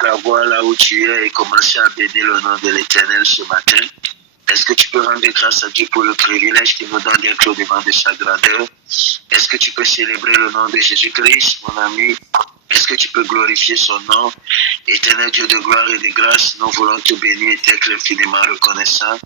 ta voix là où tu es et commencer à bénir le nom de l'Éternel ce matin. Est-ce que tu peux rendre grâce à Dieu pour le privilège qu'il nous donne d'être au devant de sa grandeur? Est-ce que tu peux célébrer le nom de Jésus-Christ, mon ami? Est-ce que tu peux glorifier son nom? Éternel Dieu de gloire et de grâce, nous voulons te bénir et t'être infiniment reconnaissant.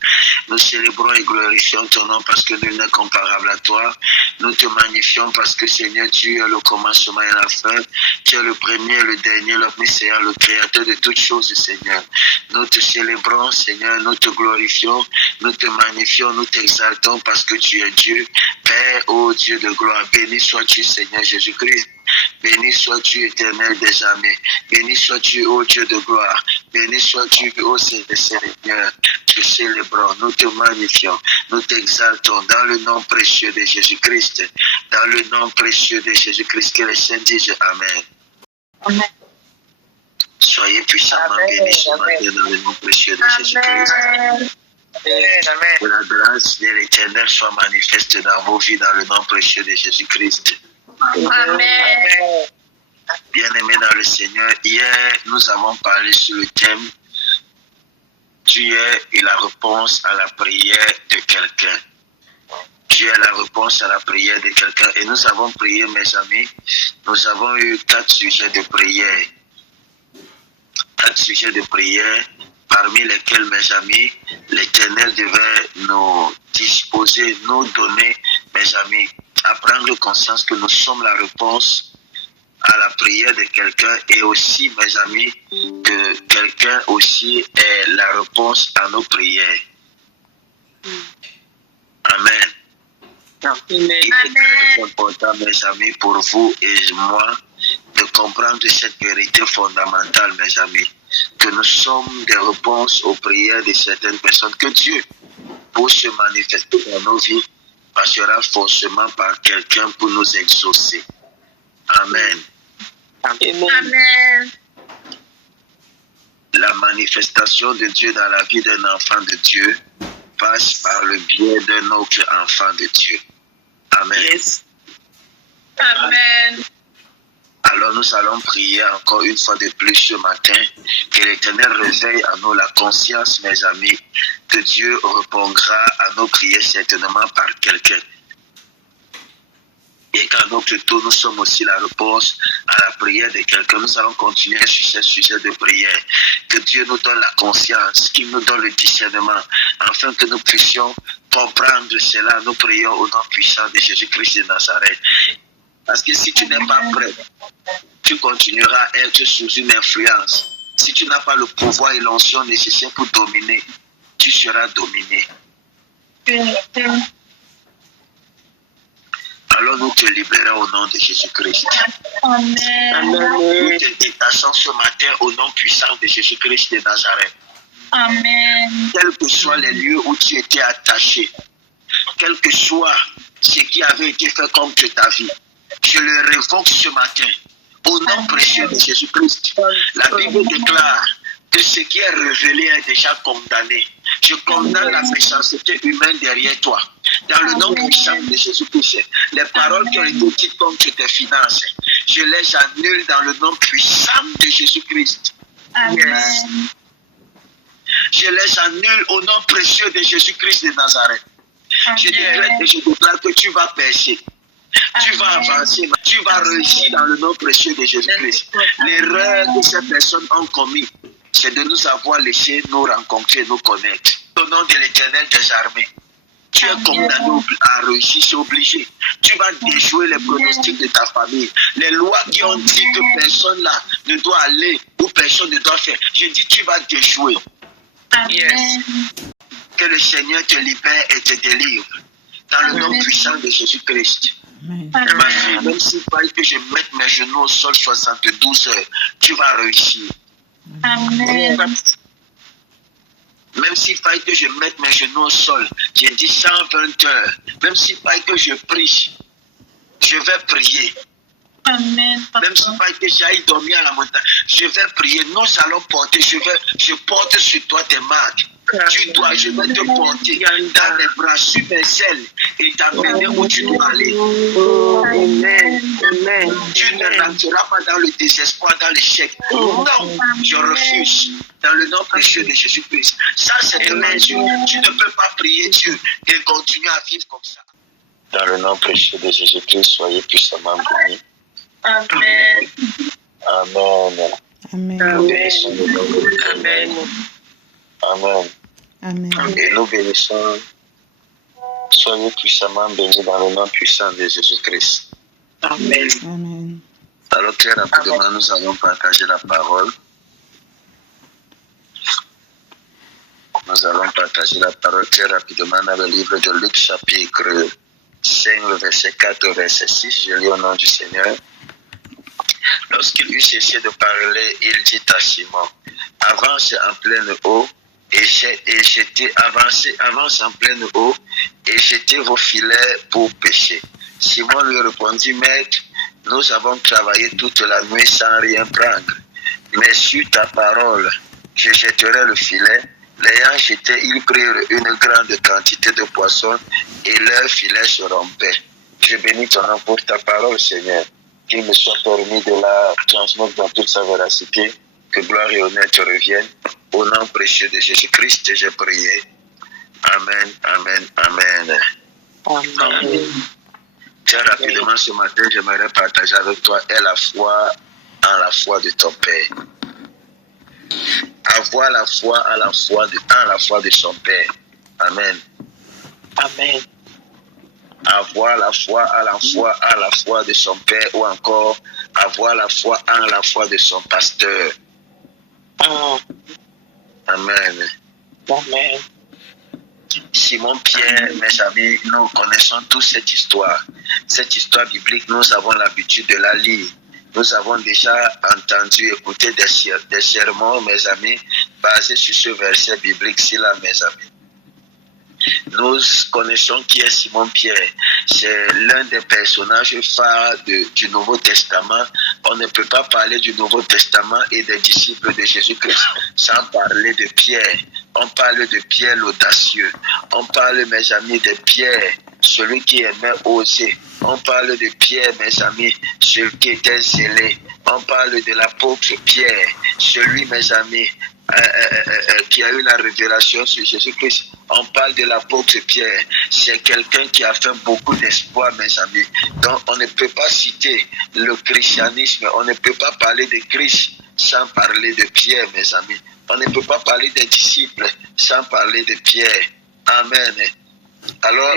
Nous célébrons et glorifions ton nom parce que nul n'est comparable à toi. Nous te magnifions parce que Seigneur, tu es le commencement et la fin. Tu es le premier, le dernier, l'omniscient, le créateur de toutes choses, Seigneur. Nous te célébrons, Seigneur, nous te glorifions, nous te magnifions, nous t'exaltons parce que tu es Dieu. Père, ô Dieu de gloire, béni sois-tu, Seigneur Jésus-Christ. Béni sois-tu, éternel des armées. Béni sois-tu, ô Dieu de gloire. Béni sois-tu, ô Seigneur. Te célébrons, nous te magnifions, nous t'exaltons dans le nom précieux de Jésus-Christ. Dans le nom précieux de Jésus-Christ, que les saints disent Amen. Amen. Soyez puissamment bénis ce matin dans le nom précieux de Jésus-Christ. Amen. Que la grâce de l'Éternel soit manifeste dans vos vies dans le nom précieux de Jésus-Christ. Amen. Bien-aimés dans le Seigneur, hier nous avons parlé sur le thème Dieu est la réponse à la prière de quelqu'un. Dieu est la réponse à la prière de quelqu'un. Et nous avons prié, mes amis, nous avons eu 4 sujets de prière. 4 sujets de prière, parmi lesquels, mes amis, l'Éternel devait nous disposer, nous donner, mes amis, à prendre conscience que nous sommes la réponse à la prière de quelqu'un et aussi, mes amis, que quelqu'un aussi est la réponse à nos prières. Amen. Il est très important, mes amis, pour vous et moi, de comprendre cette vérité fondamentale, mes amis, que nous sommes des réponses aux prières de certaines personnes, que Dieu, pour se manifester dans nos vies, passera forcément par quelqu'un pour nous exaucer. Amen. Amen. La manifestation de Dieu dans la vie d'un enfant de Dieu passe par le biais d'un autre enfant de Dieu. Amen. Yes. Amen. Alors nous allons prier encore une fois de plus ce matin, que l'Éternel réveille à nous la conscience, mes amis, que Dieu répondra à nos prières certainement par quelqu'un. Et qu'à notre tour, nous sommes aussi la réponse à la prière de quelqu'un. Nous allons continuer sur ce sujet de prière. Que Dieu nous donne la conscience, qu'il nous donne le discernement, afin que nous puissions comprendre cela. Nous prions au nom puissant de Jésus-Christ de Nazareth. Parce que si tu n'es pas prêt, tu continueras à être sous une influence. Si tu n'as pas le pouvoir et l'onction nécessaire pour dominer, tu seras dominé. Alors nous te libérons au nom de Jésus-Christ. Amen. Nous te détachons ce matin au nom puissant de Jésus-Christ de Nazareth. Amen. Quels que soient les lieux où tu étais attaché, quel que soit ce qui avait été fait contre ta vie, je le révoque ce matin au nom précieux de Jésus-Christ. La Bible déclare que ce qui est révélé est déjà condamné. Je condamne la méchanceté humaine derrière toi. Dans le nom puissant de Jésus-Christ, les paroles qui ont été dites contre tes finances, je les annule dans le nom puissant de Jésus-Christ. Amen. Je les annule au nom précieux de Jésus-Christ de Nazareth. Je déclare que tu vas percer. Tu vas avancer, tu vas réussir dans le nom précieux de Jésus-Christ. L'erreur que ces personnes ont commis, c'est de nous avoir laissé nous rencontrer, nous connaître. Au nom de l'Éternel des armées, tu es condamné à réussir, c'est obligé. Tu vas déjouer les pronostics de ta famille. Les lois qui ont dit que personne là ne doit aller ou personne ne doit faire. Je dis, tu vas déjouer. Yes. Que le Seigneur te libère et te délivre. Dans le nom puissant de Jésus-Christ. Même s'il faille que je mette mes genoux au sol 72 heures, tu vas réussir. Amen. Même s'il faille que je mette mes genoux au sol, j'ai dit 120 heures. Même s'il faille que je prie, je vais prier. Amen. Même s'il faille que j'aille dormir à la montagne, je vais prier. Nous allons porter, je porte sur toi tes marques. Je vais te porter dans les bras sur mes ailes et t'amener où tu dois aller. Tu ne rentreras pas dans le désespoir, dans l'échec. Non, je refuse. Dans le nom précieux de Jésus-Christ. Ça, c'est demain, Dieu. Tu ne peux pas prier Dieu et continuer à vivre comme ça. Dans le nom précieux de Jésus-Christ, soyez puissamment bénis. Amen. Amen. Amen. Nous bénissons le nom de Dieu. Amen. Amen. Amen. Et nous bénissons. Soyez puissamment bénis dans le nom puissant de Jésus-Christ. Amen. Amen. Alors très rapidement, nous allons partager la parole. Nous allons partager la parole très rapidement dans le livre de Luc, chapitre 5, le verset 4 au verset 6. Je lis au nom du Seigneur. Lorsqu'il eut cessé de parler, il dit à Simon, avance en pleine eau avance en pleine eau et jetez vos filets pour pêcher. Simon lui répondit, Maître, nous avons travaillé toute la nuit sans rien prendre, mais sur ta parole, je jetterai le filet. L'ayant jeté, ils prirent une grande quantité de poissons et leurs filets se rompaient. Je bénis ton nom pour ta parole, Seigneur. Qu'il me soit permis de la transmettre dans toute sa véracité. Que gloire et honneur te reviennent. Au nom précieux de Jésus-Christ, j'ai prié. Amen, amen, amen. Amen. Très rapidement ce matin, j'aimerais partager avec toi la foi en la foi de ton Père. Avoir la foi en la foi de son Père. Amen. Amen. Avoir la foi en la foi de son Père, ou encore avoir la foi en la foi de son pasteur. Amen. Amen. Simon Pierre, mes amis, nous connaissons tous cette histoire. Cette histoire biblique, nous avons l'habitude de la lire. Nous avons déjà entendu, écouter des sermons, mes amis, basés sur ce verset biblique-ci-là, mes amis. Nous connaissons qui est Simon Pierre. C'est l'un des personnages phares du Nouveau Testament. On ne peut pas parler du Nouveau Testament et des disciples de Jésus-Christ sans parler de Pierre. On parle de Pierre l'audacieux. On parle, mes amis, de Pierre, celui qui aimait oser. On parle de Pierre, mes amis, celui qui était zélé. On parle de l'apôtre Pierre, celui, mes amis, qui a eu la révélation sur Jésus-Christ. On parle de l'apôtre Pierre. C'est quelqu'un qui a fait beaucoup d'espoir, mes amis. Donc, on ne peut pas citer le christianisme. On ne peut pas parler de Christ sans parler de Pierre, mes amis. On ne peut pas parler des disciples sans parler de Pierre. Amen. Alors,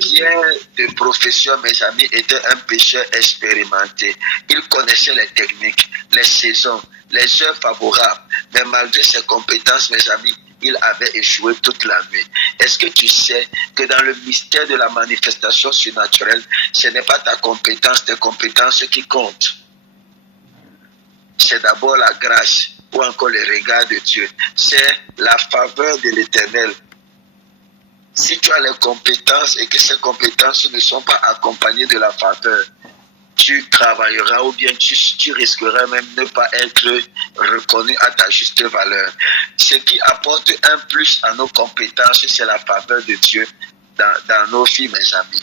Pierre, de profession, mes amis, était un pécheur expérimenté. Il connaissait les techniques, les saisons, les heures favorables. Mais malgré ses compétences, mes amis, il avait échoué toute la nuit. Est-ce que tu sais que dans le mystère de la manifestation surnaturelle, ce n'est pas ta compétence, tes compétences qui comptent. C'est d'abord la grâce ou encore le regard de Dieu. C'est la faveur de l'Éternel. Si tu as les compétences et que ces compétences ne sont pas accompagnées de la faveur, tu travailleras ou bien tu risqueras même de ne pas être reconnu à ta juste valeur. Ce qui apporte un plus à nos compétences, c'est la faveur de Dieu dans nos vies, mes amis.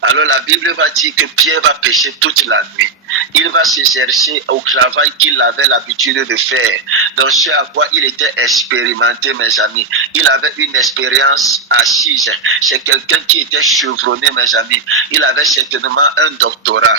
Alors la Bible va dire que Pierre va pécher toute la nuit. Il va s'exercer au travail qu'il avait l'habitude de faire. Donc ce à quoi il était expérimenté, mes amis. Il avait une expérience assise. C'est quelqu'un qui était chevronné, mes amis. Il avait certainement un doctorat,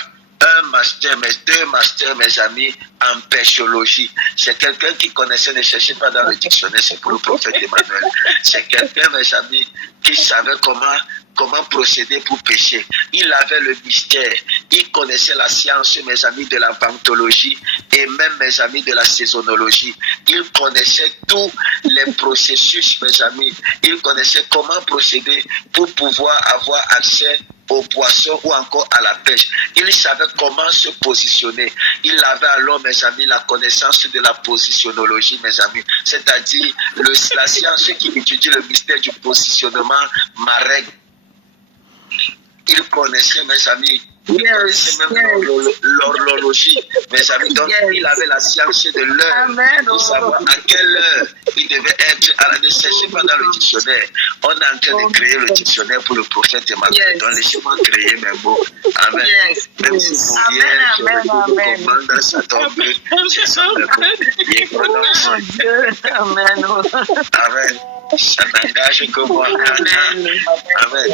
un master, deux masters, mes amis, en péchologie. C'est quelqu'un qui connaissait, ne cherchez pas dans le dictionnaire, c'est pour le prophète Emmanuel. C'est quelqu'un, mes amis, qui savait comment procéder pour pécher. Il avait le mystère. Il connaissait la science, mes amis, de la ventologie et même, mes amis, de la saisonnologie. Il connaissait tous les processus, mes amis. Il connaissait comment procéder pour pouvoir avoir accès aux poissons ou encore à la pêche. Il savait comment se positionner. Il avait alors, mes amis, la connaissance de la positionnologie, mes amis. C'est-à-dire la science qui étudie le mystère du positionnement marin. Il connaissait, mes amis, Il connaissait même l'horlogerie, mes amis. Donc, il avait la science de l'heure, de savoir à quelle heure il devait être. Alors, ne cherchez pas dans le dictionnaire. On est en train de créer le dictionnaire pour le prophète Emmanuel. Donc, laissez-moi créer mes mots. Amen. Même si vous voyez, je commande, ça tombe. C'est ça, il prononce. Amen. Ça n'engage que moi. Amen.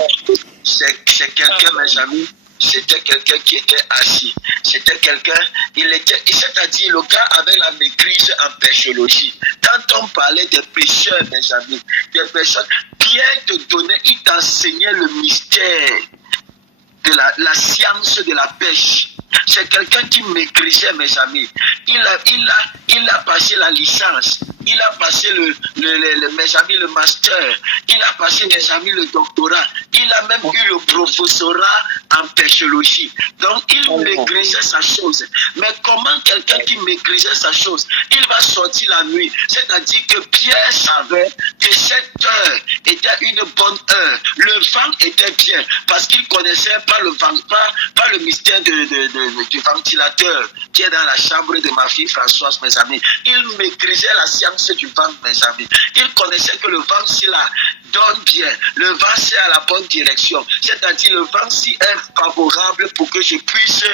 C'est quelqu'un, mes amis. C'était quelqu'un qui était assis. C'était quelqu'un, c'est-à-dire le gars avait la maîtrise en péchologie. Quand on parlait des pécheurs, mes amis, des personnes, Pierre te donnait, il t'enseignait le mystère de la science de la pêche. C'est quelqu'un qui maîtrisait, mes amis. Il a passé la licence. Il a passé mes amis, le master. Il a passé, mes amis, le doctorat. Il a même eu le professorat en péchologie. Donc, il maîtrisait sa chose. Mais comment quelqu'un qui maîtrisait sa chose, il va sortir la nuit? C'est-à-dire que Pierre savait que cette heure était une bonne heure. Le vent était bien parce qu'il connaissait pas le vent, pas le mystère du ventilateur qui est dans la chambre de ma fille Françoise, mes amis. Il maîtrisait la science du vent, mes amis. Il connaissait que le vent, s'il la donne bien, le vent, c'est à la bonne direction. C'est-à-dire, le vent, si est favorable pour que je puisse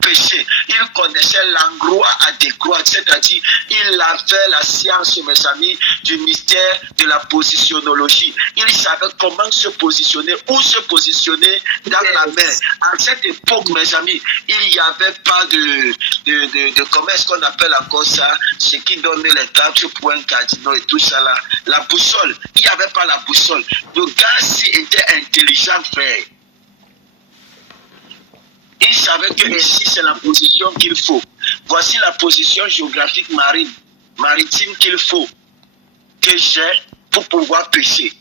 pêcher. Il connaissait l'endroit adéquat, c'est-à-dire, il avait la science, mes amis, du mystère de la positionnologie. Il savait comment se positionner, où se positionner dans la mer. À cette époque, mes amis, il n'y avait pas de comment est-ce qu'on appelle encore ça, ce qui donne les 4 points cardinaux et tout ça là, la boussole. Il n'y avait pas la boussole. Le gars-ci était intelligent, frère. Il savait que ici, c'est la position qu'il faut. Voici la position géographique maritime qu'il faut, que j'ai pour pouvoir pêcher.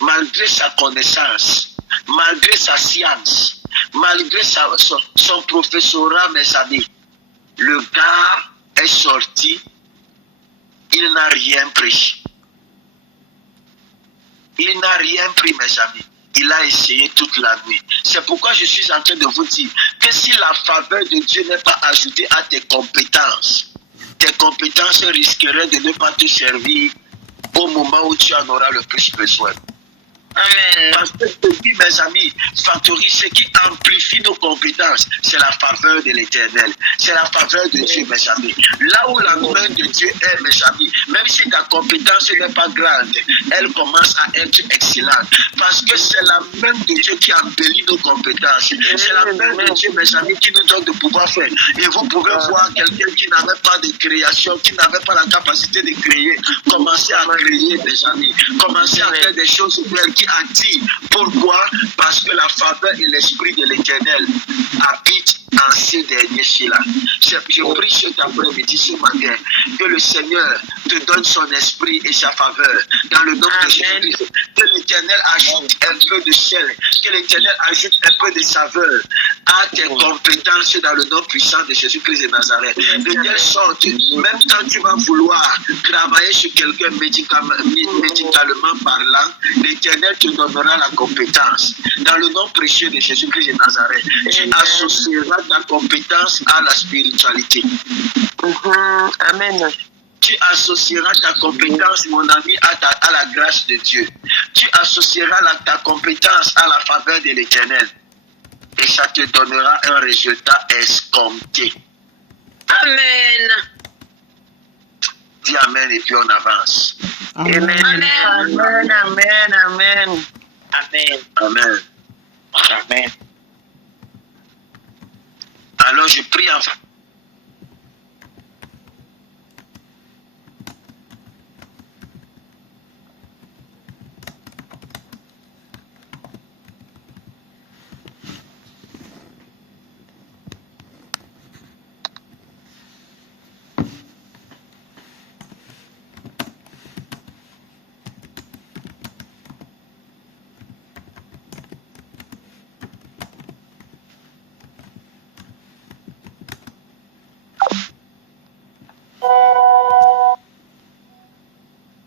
Malgré sa connaissance, malgré sa science, malgré son professorat, mes amis, le gars est sorti, il n'a rien pris. Il n'a rien pris, mes amis. Il a essayé toute la nuit. C'est pourquoi je suis en train de vous dire que si la faveur de Dieu n'est pas ajoutée à tes compétences risqueraient de ne pas te servir au moment où tu en auras le plus besoin. Amen. Parce que, mes amis, Factory, ce qui amplifie nos compétences, c'est la faveur de l'Éternel. C'est la faveur de Dieu, mes amis. Là où la main de Dieu est, mes amis, même si ta compétence n'est pas grande, elle commence à être excellente. Parce que c'est la main de Dieu qui embellit nos compétences. C'est la main de Dieu, mes amis, qui nous donne de pouvoir faire. Et vous pouvez voir quelqu'un qui n'avait pas de création, qui n'avait pas la capacité de créer, commencer à créer, mes amis. Commencer à faire des choses belles qui attire. Pourquoi? Parce que la faveur et l'esprit de l'Éternel habitent en ces derniers là. Je prie cet après-midi, ce matin, que le Seigneur te donne son esprit et sa faveur dans le nom de Jésus-Christ. Que l'Éternel ajoute un peu de sel, que l'Éternel ajoute un peu de saveur à tes compétences dans le nom puissant de Jésus-Christ de Nazareth. De telle sorte, même quand tu vas vouloir travailler sur quelqu'un médicalement parlant, l'Éternel te donnera la compétence. Dans le nom précieux de Jésus-Christ de Nazareth, tu associeras ta compétence à la spiritualité. Amen. Tu associeras ta compétence, mon ami, à la grâce de Dieu. Tu associeras ta compétence à la faveur de l'Éternel. Et ça te donnera un résultat escompté. Amen. Dis Amen et puis on avance. Amen. Amen. Amen. Amen. Amen. Amen. Amen. Amen. Alors je prie enfin.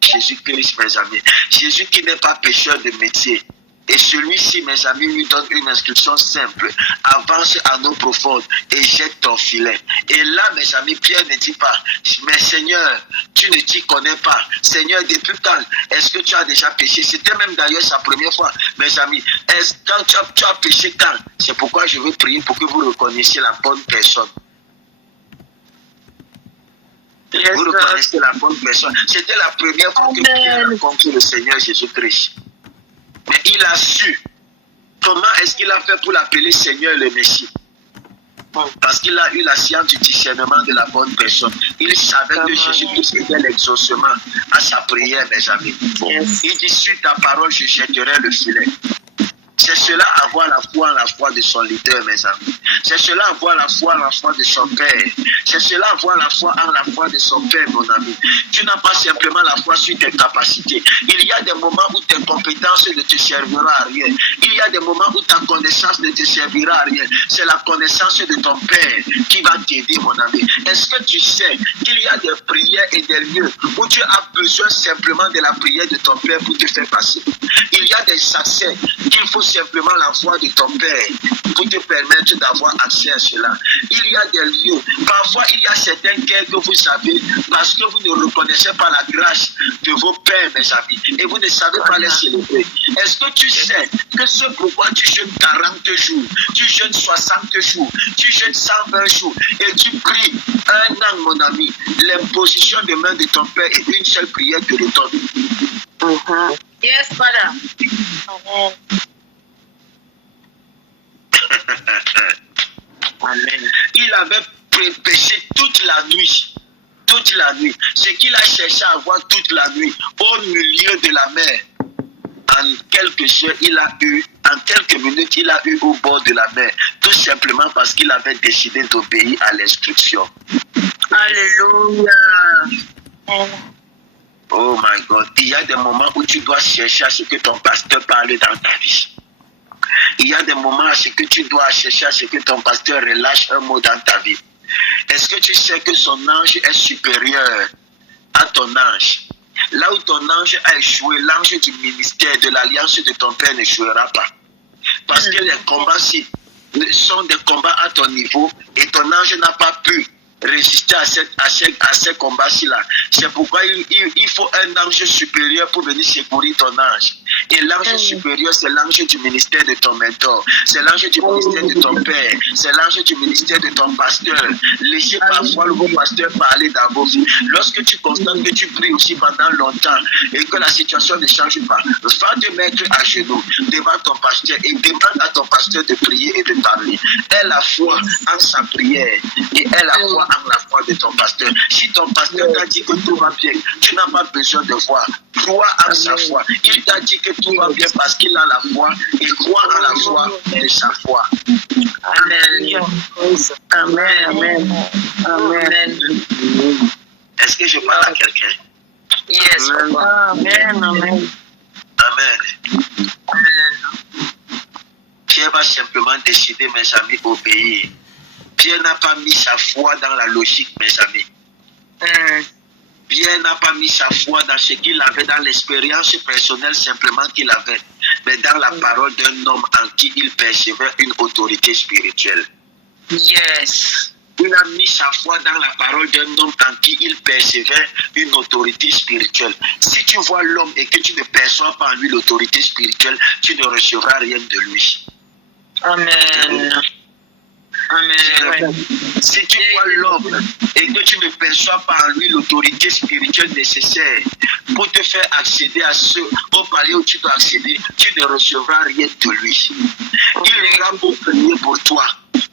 Jésus-Christ, mes amis. Jésus qui n'est pas pécheur de métier. Et celui-ci, mes amis, lui donne une instruction simple. Avance à eau profonde et jette ton filet. Et là, mes amis, Pierre ne dit pas, mais Seigneur, tu ne t'y connais pas. Seigneur, depuis quand est-ce que tu as déjà péché? C'était même d'ailleurs sa première fois, mes amis. Quand tu as péché quand? C'est pourquoi je veux prier pour que vous reconnaissiez la bonne personne. Vous reconnaissez la bonne personne. C'était la première fois que Pierre a rencontré le Seigneur Jésus-Christ. Mais il a su comment est-ce qu'il a fait pour l'appeler Seigneur le Messie. Parce qu'il a eu la science du discernement de la bonne personne. Il savait que Jésus-Christ était l'exaucement à sa prière, mes amis. Il dit, sur ta parole, je jetterai le filet. C'est cela avoir la foi en la foi de son leader, mes amis. C'est cela avoir la foi en la foi de son père. C'est cela avoir la foi en la foi de son père, mon ami. Tu n'as pas simplement la foi sur tes capacités. Il y a des moments où tes compétences ne te serviront à rien. Il y a des moments où ta connaissance ne te servira à rien. C'est la connaissance de ton père qui va t'aider, mon ami. Est-ce que tu sais qu'il y a des prières et des lieux où tu as besoin simplement de la prière de ton père pour te faire passer? Il y a des accès qu'il faut simplement la voix de ton père pour te permettre d'avoir accès à cela. Il y a des lieux, parfois il y a certains cœurs que vous savez parce que vous ne reconnaissez pas la grâce de vos pères, mes amis, et vous ne savez pas les célébrer. Est-ce que tu sais que ce pourquoi tu jeûnes 40 jours, tu jeûnes 60 jours, tu jeûnes 120 jours et tu pries un an, mon ami, l'imposition de main de ton père et une seule prière te le donne? Yes, Father. Amen. Amen. Il avait péché toute la nuit. Toute la nuit. Ce qu'il a cherché à voir toute la nuit, au milieu de la mer. En quelques heures, il a eu, en quelques minutes, il a eu au bord de la mer. Tout simplement parce qu'il avait décidé d'obéir à l'instruction. Alléluia. Oh my God. Il y a des moments où tu dois chercher à ce que ton pasteur parle dans ta vie. Il y a des moments à ce que tu dois chercher à ce que ton pasteur relâche un mot dans ta vie. Est-ce que tu sais que son ange est supérieur à ton ange? Là où ton ange a échoué, l'ange du ministère de l'alliance de ton père n'échouera pas. Parce que les combats sont des combats à ton niveau et ton ange n'a pas pu résister à ces combats-ci-là. C'est pourquoi il faut un ange supérieur pour venir secourir ton ange. Et l'ange supérieur, c'est l'ange du ministère de ton mentor. C'est l'ange du ministère de ton père. C'est l'ange du ministère de ton pasteur. Laissez parfois le bon pasteur parler dans vos vies. Lorsque tu constates que tu pries aussi pendant longtemps et que la situation ne change pas, va te mettre à genoux devant ton pasteur et demande à ton pasteur de prier et de parler. Aie la foi en sa prière et aie la foi en la foi de ton pasteur. Si ton pasteur t'a dit que tout va bien, tu n'as pas besoin de voir. Crois en sa foi. Il t'a dit que tout va bien parce qu'il a la foi et crois en la foi de sa foi. Amen. Amen. Amen. Amen. Est-ce que je parle à quelqu'un? Yes. Amen. Amen. Amen. Pierre va simplement décider, mes amis, d'obéir. Pierre n'a pas mis sa foi dans la logique, mes amis. Pierre n'a pas mis sa foi dans ce qu'il avait, dans l'expérience personnelle simplement qu'il avait, mais dans la parole d'un homme en qui il percevait une autorité spirituelle. Yes. Il a mis sa foi dans la parole d'un homme en qui il percevait une autorité spirituelle. Si tu vois l'homme et que tu ne perçois pas en lui l'autorité spirituelle, tu ne recevras rien de lui. Amen. Amen. Si tu vois l'homme et que tu ne perçois pas en lui l'autorité spirituelle nécessaire pour te faire accéder à ce au palier où tu dois accéder, tu ne recevras rien de lui. Il ira pour prier pour toi,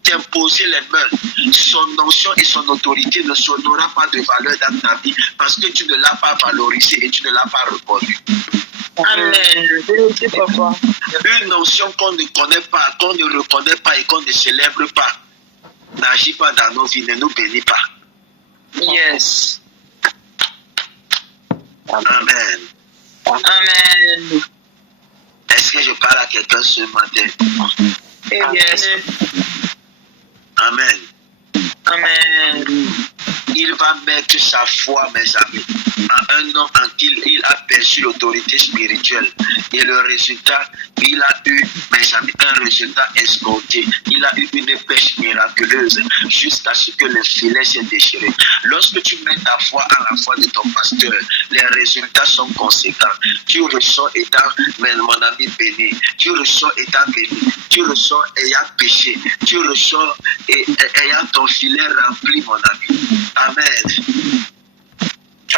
t'imposer les mains. Son onction et son autorité n'aura pas de valeur dans ta vie parce que tu ne l'as pas valorisé et tu ne l'as pas reconnu. Amen. Une notion qu'on ne connaît pas, qu'on ne reconnaît pas et qu'on ne célèbre pas, n'agit pas dans nos vies, ne nous bénit pas. Yes. Amen. Amen. Est-ce que je parle à quelqu'un ce matin? Yes. Amen. Amen. Il va mettre sa foi, mes amis, en un homme en qui il a perçu l'autorité spirituelle. Et le résultat, Il a eu, mes amis, un résultat escompté. Il a eu une pêche miraculeuse jusqu'à ce que le filet s'est déchiré. Lorsque tu mets ta foi à la foi de ton pasteur, les résultats sont conséquents. Tu ressors étant, mais mon ami, béni. Tu ressors étant béni. Tu ressors ayant péché. Tu ressors ayant ton filet rempli, mon ami. Amen.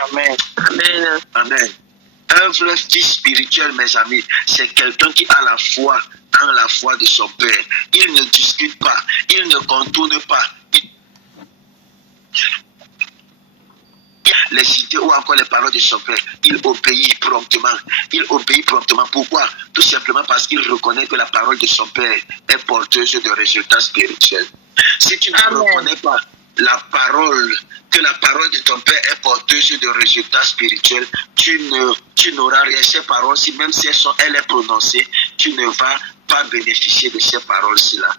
Amen. Amen. Amen. Un vrai fils spirituel, mes amis, c'est quelqu'un qui a la foi en la foi de son Père. Il ne discute pas, il ne contourne pas. Les idées ou encore les paroles de son Père, il obéit promptement. Il obéit promptement. Pourquoi? Tout simplement parce qu'il reconnaît que la parole de son Père est porteuse de résultats spirituels. Si tu ne reconnais pas la parole, que la parole de ton Père est porteuse de résultats spirituels, tu n'auras rien. Ces paroles, si même si elle est prononcée, tu ne vas pas bénéficier de ces paroles-ci-là.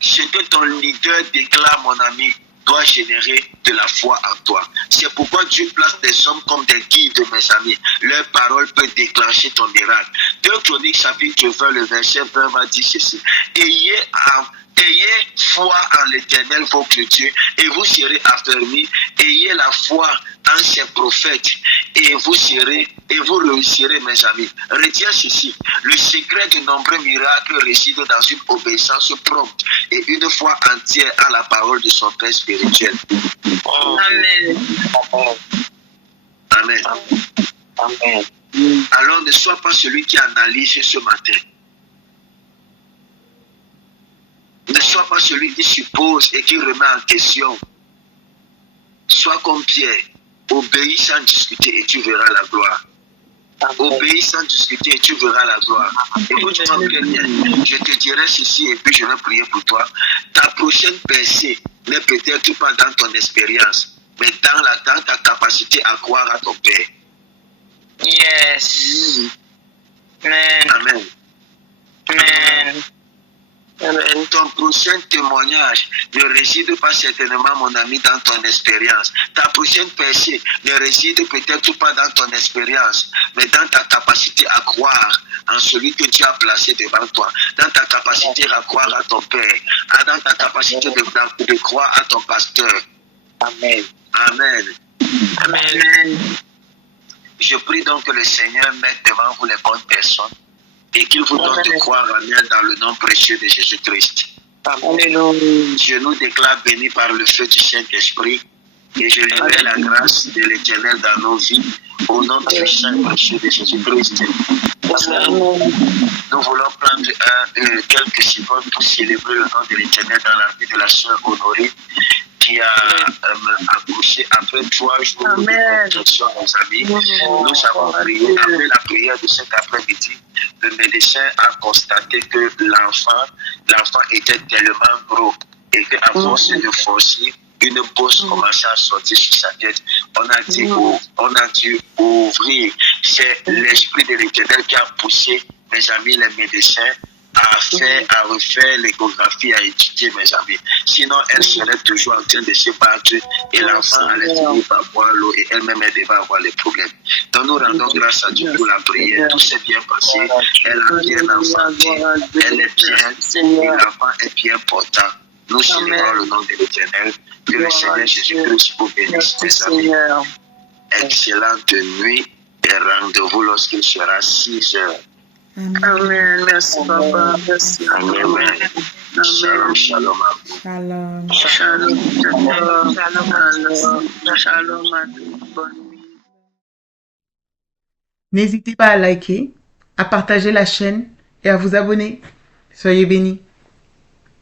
Ce que ton leader déclare, mon ami, doit générer de la foi en toi. C'est pourquoi Dieu place des hommes comme des guides, mes amis. Leur parole peut déclencher ton miracle. 2 Chroniques chapitre 20, le verset 20 va dire ceci. Ayez foi en l'Éternel, votre Dieu, et vous serez affermis. Ayez la foi en ses prophètes, et vous réussirez, mes amis. Retiens ceci. Le secret de nombreux miracles réside dans une obéissance prompte et une foi entière à la parole de son Père spirituel. Amen. Amen. Amen. Alors ne sois pas celui qui analyse ce matin. Ne sois pas celui qui suppose et qui remet en question. Sois comme Pierre. Obéis sans discuter et tu verras la gloire. Obéis sans discuter et tu verras la gloire. Écoute-moi bien. Je te dirai ceci et puis je vais prier pour toi. Ta prochaine percée n'est peut-être pas dans ton expérience, mais dans ta capacité à croire à ton Père. Yes. Amen. Amen. Amen. Amen. Ton prochain témoignage ne réside pas certainement, mon ami, dans ton expérience. Ta prochaine percée ne réside peut-être pas dans ton expérience, mais dans ta capacité à croire en celui que Dieu a placé devant toi, dans ta capacité à croire à ton Père, dans ta capacité de croire à ton pasteur. Amen. Amen. Amen. Je prie donc que le Seigneur mette devant vous les bonnes personnes et qu'il vous donne de croire en elle dans le nom précieux de Jésus-Christ. Alléluia. Je nous déclare bénis par le feu du Saint-Esprit et je libère la grâce de l'Éternel dans nos vies au nom puissant et précieux de Jésus-Christ. Nous voulons prendre quelques secondes pour célébrer le nom de l'Éternel dans la vie de la sœur Honorée qui a accouché après 3 jours de contraction, nos amis. Nous avons prié. Après la prière de cet après-midi, le médecin a constaté que l'enfant était tellement gros et qu'à force de forcer, une bosse commençait à sortir sur sa tête. On a dû ouvrir. C'est l'Esprit de l'Éternel qui a poussé, mes amis, les médecins, à refaire l'échographie, à étudier, mes amis. Sinon, elle serait toujours en train de se battre et l'enfant allait finir par boire l'eau et elle-même, elle devait avoir les problèmes. Donc, nous rendons grâce à Dieu pour la prière. Tout s'est bien passé. Elle a bien enfanté. Elle est bien. Et l'enfant est bien portant. Nous célébrons le nom de l'Éternel. Que le Seigneur Jésus-Christ vous bénisse, mes amis. Excellente nuit et rendez-vous lorsqu'il sera 6 heures. Amen. Merci, Papa. Merci. Amen. Shalom, shalom à vous. Shalom. Shalom. Shalom. Bonne nuit. N'hésitez pas à liker, à partager la chaîne et à vous abonner. Soyez bénis.